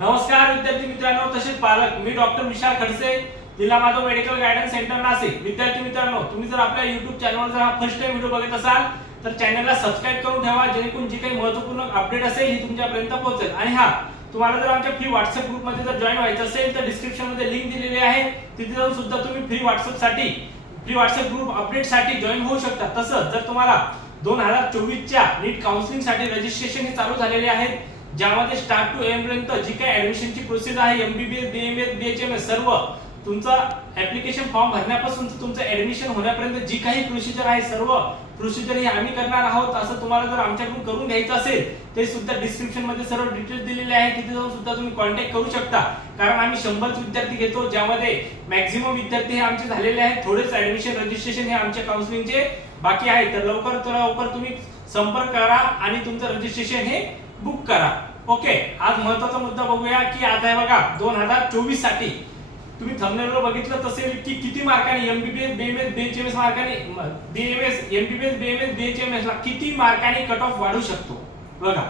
नमस्कार विद्यार्थी मित्रांनो तसेच पालक मी डॉक्टर विशाल खडसे जिल्हा Madhav medical guidance centre Nashik. विद्यार्थी मित्रांनो तुम्ही जर आपल्या युट्यूब चॅनलवर जर हा फर्स्ट टाइम व्हिडिओ बघत असाल तर चॅनलला सबस्क्राईब करून ठेवा जेणेकरून जी काही महत्त्वपूर्ण अपडेट असेल ही तुमच्यापर्यंत पोहोचेल. आणि हा तुम्हाला जर आमच्या फ्री व्हॉट्सअप ग्रुपमध्ये जर जॉईन व्हायचं असेल तर डिस्क्रिप्शनमध्ये लिंक दिलेली आहे. तिथे जाऊन सुद्धा तुम्ही फ्री व्हॉट्सअपसाठी फ्री व्हॉट्सअप ग्रुप अपडेटसाठी जॉईन होऊ शकता. तसंच जर तुम्हाला दोन हजार चोवीसच्या नीट काउन्सिलिंगसाठी रजिस्ट्रेशन हे चालू झालेले आहेत ज्यामध्ये स्टार्ट टू एम पर्यंत जी काही ऍडमिशनची प्रोसेस आहे एमबीबीएस बीएमएस बीएचएमएस सर्व तुमचा ऍप्लिकेशन फॉर्म भरण्यापासून तुमचं ऍडमिशन होण्यापर्यंत जी काही प्रोसिजर आहे सर्व प्रोसिजर ही आम्ही करणार आहोत असं तुम्हाला जर आमच्याकडून करून घ्यायचं असेल ते सुद्धा डिस्क्रिप्शनमध्ये सर्व डिटेल्स दिलेले आहे तिथे जाऊन सुद्धा तुम्ही कॉन्टॅक्ट करू शकता. कारण आम्ही शंभरच विद्यार्थी घेतो ज्यामध्ये मॅक्झिमम विद्यार्थी हे आमचे झालेले आहेत. थोडेच ऍडमिशन रजिस्ट्रेशन हे आमच्या काउन्सिलिंगचे बाकी आहे. तर लवकर तर लवकर तुम्ही संपर्क करा आणि तुमचं रजिस्ट्रेशन हे बुक करा. ओके आज महत्त्वाचा मुद्दा बघूया की आज आहे बघा दोन हजार चोवीससाठी तुम्ही थंबनेलवर बघितलं असेल की किती मार्काने एमबीबीएस बीएमएस बीएचएमएस मार्काने बीएमएस एमबीबीएस बीएमएस बीएचएमएस ला किती मार्काने कट ऑफ वाढू शकतो? बघा.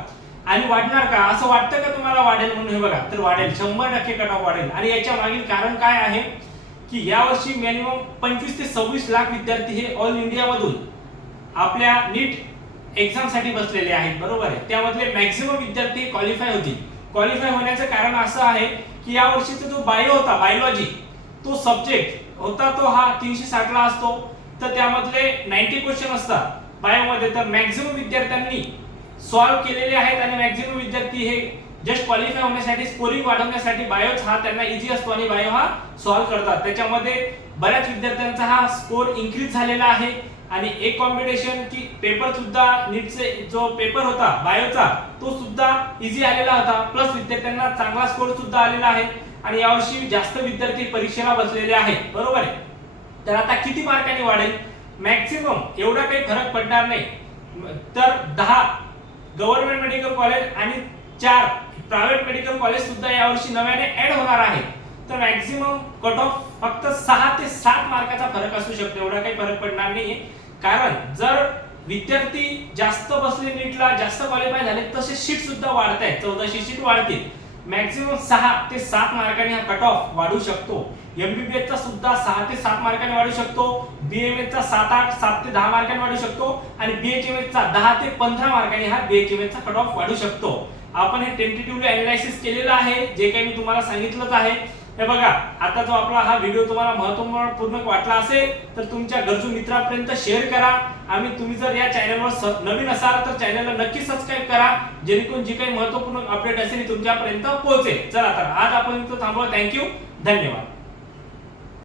आणि वाढणार का? असं वाटतं का तुम्हाला वाढेल म्हणून? हे बघा. तर वाढेल. शंभर टक्के कट ऑफ वाढेल. आणि याच्या मागील कारण काय आहे? की यावर्षी मिनिमम पंचवीस ते सव्वीस लाख विद्यार्थी हे ऑल इंडिया मधून आपल्या नीट एक्झामसाठी बसलेले आहेत. बरोबर आहे. त्यामधले मॅक्झिमम विद्यार्थी क्वालिफाय होतील. क्वालिफाय होण्याचं कारण असं आहे की या वर्षीचा जो बायो होता बायोलॉजी तो सब्जेक्ट होता तो हा तीनशे साठला असतो. तर त्यामधले नाईन्टी क्वेश्चन असतात. बायोमध्ये तर मॅक्झिमम विद्यार्थ्यांनी सॉल्व्ह केलेले आहेत आणि मॅक्झिमम विद्यार्थी हे जस्ट क्वालिफाय होण्यासाठी स्कोरिंग वाढवण्यासाठी बायोच हा त्यांना इझी असतो आणि बायो हा सॉल्व्ह करतात. त्याच्यामध्ये बऱ्याच विद्यार्थ्यांचा हा स्कोर इन्क्रीज झालेला आहे आणि एक कॉम्पिटिशन की पेपर सुद्धा नीटचे जो पेपर होता बायोचा तो सुद्धा इझी आलेला होता. प्लस विद्यार्थ्यांना चांगला स्कोर सुद्धा आलेला आहे आणि यावर्षी जास्त विद्यार्थी परीक्षेला बसलेले आहेत. बरोबर आहे? तर आता किती मार्कांनी वाढेल? मॅक्सिमम एवढा काही फरक पडणार नाही. तर दहा गव्हर्नमेंट मेडिकल कॉलेज आणि चार प्रायव्हेट मेडिकल कॉलेज सुद्धा यावर्षी नव्याने ऍड होणार आहे तर मॅक्झिमम कट ऑफ फक्त सहा ते सात मार्काचा फरक असू शकतो. एवढा काही फरक पडणार नाहीये. कारण जर विद्यार्थी जास्त बसले नीटला जास्त क्वालिफाय झाले तसे सीट सुद्धा वाढत आहेत चौदाशे सीट वाढतील. मॅक्झिमम सहा ते सात मार्काने हा कट ऑफ वाढू शकतो. एमबीबीएसचा सुद्धा सहा ते सात मार्काने वाढू शकतो. बीएमएसचा सात आठ सात ते दहा मार्काने वाढू शकतो. आणि बीएचएमएसचा दहा ते पंधरा मार्काने हा बीएचएमएसचा कट ऑफ वाढू शकतो. आपण हे टेंटेटिव्हली अनालिसिस केलेलं आहे. जे काही मी तुम्हाला सांगितलंच आहे. हे बघा आता जो आपला हा व्हिडिओ तुम्हाला महत्त्वपूर्ण वाटला असेल तर तुमच्या गरजू मित्रांपर्यंत शेअर करा. आणि तुम्ही जर या चॅनलवर नवीन असाल तर चॅनलला नक्की सबस्क्राईब करा. जेणेकरून जी काही महत्त्वपूर्ण अपडेट असेल ती तुमच्यापर्यंत पोहोचेल. चला तर आज आपण इथं थांबवा थँक्यू धन्यवाद.